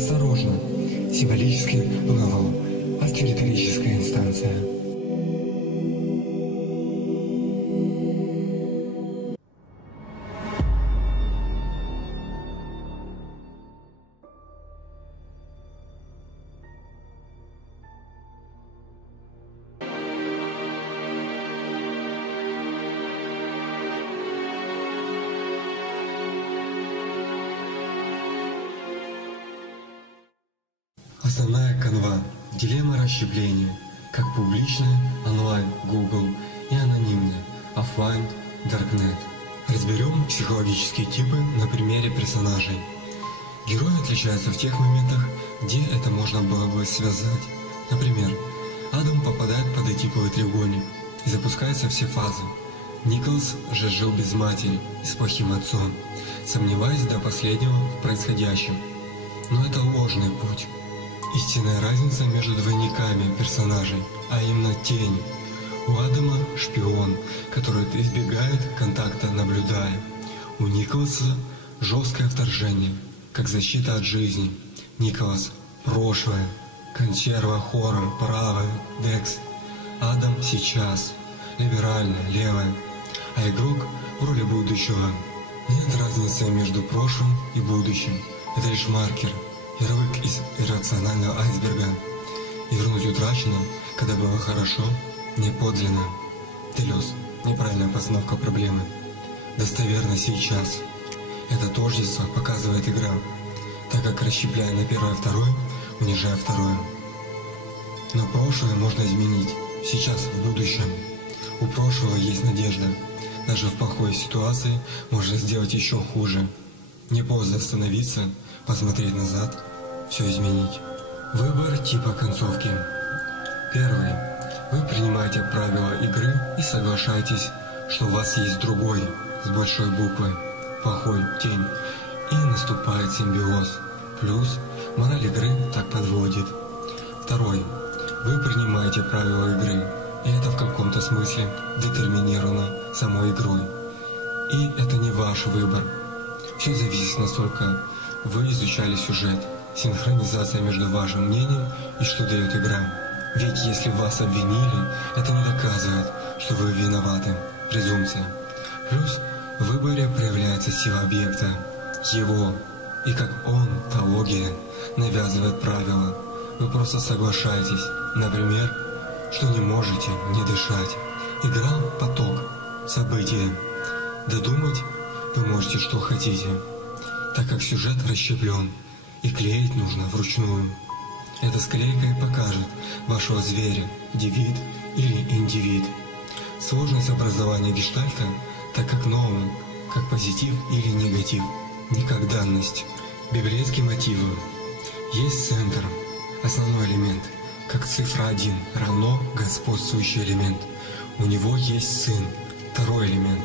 Осторожно, символический левел, антириторическая инстанция. Основная канва. Дилемма расщепления. Как публичное, онлайн, Google, и анонимное, офлайн, Darknet. Разберем психологические типы на примере персонажей. Герои отличаются в тех моментах, где это можно было бы связать. Например, Адам попадает под этиповый треугольник и запускаются все фазы. Николас же жил без матери и с плохим отцом, сомневаясь до последнего в происходящем. Но это ложный путь. Истинная разница между двойниками персонажей, а именно тень. У Адама шпион, который избегает контакта, наблюдая. У Николаса жесткое вторжение, как защита от жизни. Николас – прошлое, консерва хоррор, правая, Декс. Адам – сейчас, либеральная, левая, а игрок в роли будущего. Нет разницы между прошлым и будущим, это лишь маркер. Ярлык из иррационального айсберга. И вернуть утрачено, когда было хорошо, не подлинно. Делес. Неправильная постановка проблемы. Достоверно сейчас. Это тождество показывает игра, так как расщепляя на первое второе, унижая второе. Но прошлое можно изменить. Сейчас, в будущем. У прошлого есть надежда. Даже в плохой ситуации можно сделать еще хуже. Не поздно остановиться, посмотреть назад, все изменить. Выбор типа концовки. Первый. Вы принимаете правила игры и соглашаетесь, что у вас есть другой, с большой буквы, плохой, тень, и наступает симбиоз. Плюс мораль игры так подводит. Второй. Вы принимаете правила игры, и это в каком-то смысле детерминировано самой игрой. И это не ваш выбор. Все зависит, насколько вы изучали сюжет, синхронизация между вашим мнением и что дает игра. Ведь если вас обвинили, это не доказывает, что вы виноваты. Презумпция. Плюс в выборе проявляется сила объекта, его, и как он, теология, навязывает правила. Вы просто соглашаетесь, например, что не можете не дышать. Игра – поток, события. Додумать вы можете что хотите, так как сюжет расщеплен, и клеить нужно вручную. Эта склейка и покажет вашего зверя, дивид или индивид. Сложность образования гештальта, так как новым, как позитив или негатив, не как данность. Библейские мотивы. Есть центр, основной элемент, как цифра 1 равно господствующий элемент. У него есть сын, второй элемент.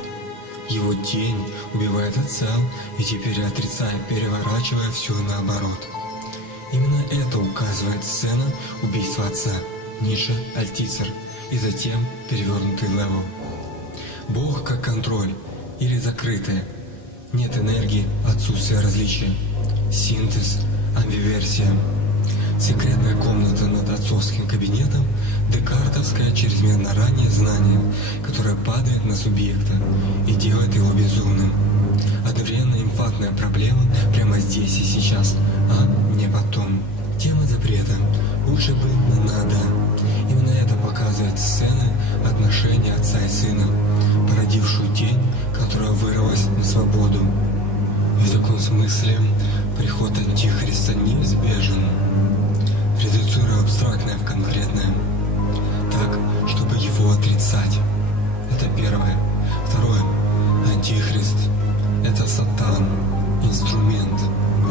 Его тень убивает отца и теперь отрицая, переворачивая все наоборот. Именно это указывает сцена убийства отца, ниже Альтицер, и затем перевернутый левел. Бог как контроль или закрытое. Нет энергии, отсутствие различия. Синтез, амбиверсия. Секретная комната над отцовским кабинетом, декартовское чрезмерно раннее знание, которое падает на субъекта и делает его безумным. Одновременно инфантная проблема прямо здесь и сейчас, а не потом. Тема запрета. Лучше бы, но надо. Именно это показывает сцены отношения отца и сына, породившую тень, которая вырвалась на свободу. В таком смысле приход Антихриста неизбежен. Редуцируя абстрактное в конкретное, так, чтобы его отрицать. Это первое. Второе. Антихрист – это сатан, инструмент,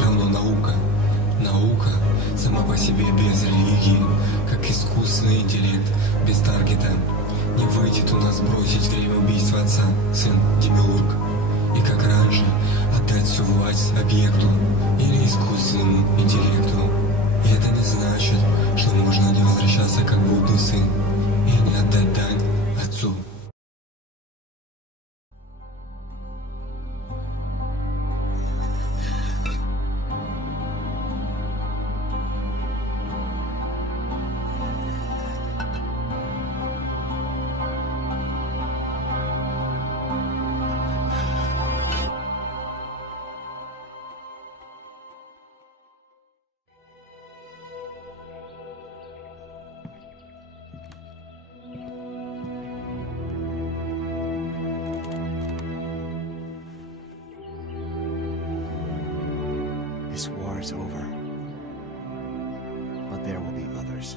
равно наука. Наука сама по себе без религии, как искусственный интеллект, без таргета. Не выйдет у нас бросить время убийства отца, сын Демиург, и как раньше отдать всю власть объекту или искусственному интеллекту. И это не значит, что можно не возвращаться как блудный сын и не отдать дань отцу. war's over. But there will be others.